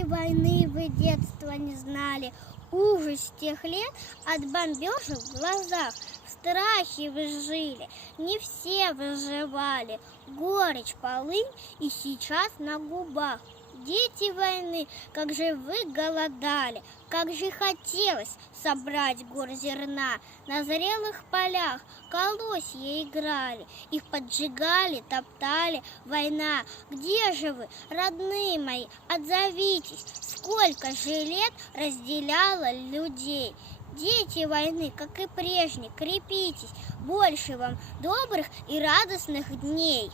Дети войны вы детства не знали, ужас тех лет от бомбежек в глазах. В страхе вы жили, не все выживали, горечь, полынь и сейчас на губах. Дети войны, как же вы голодали, как же хотелось собрать гор зерна. На зрелых полях колосья играли, их поджигали, топтали. Война, где же вы, родные мои, отзовитесь, сколько же лет разделяло людей. Дети войны, как и прежде, крепитесь, больше вам добрых и радостных дней.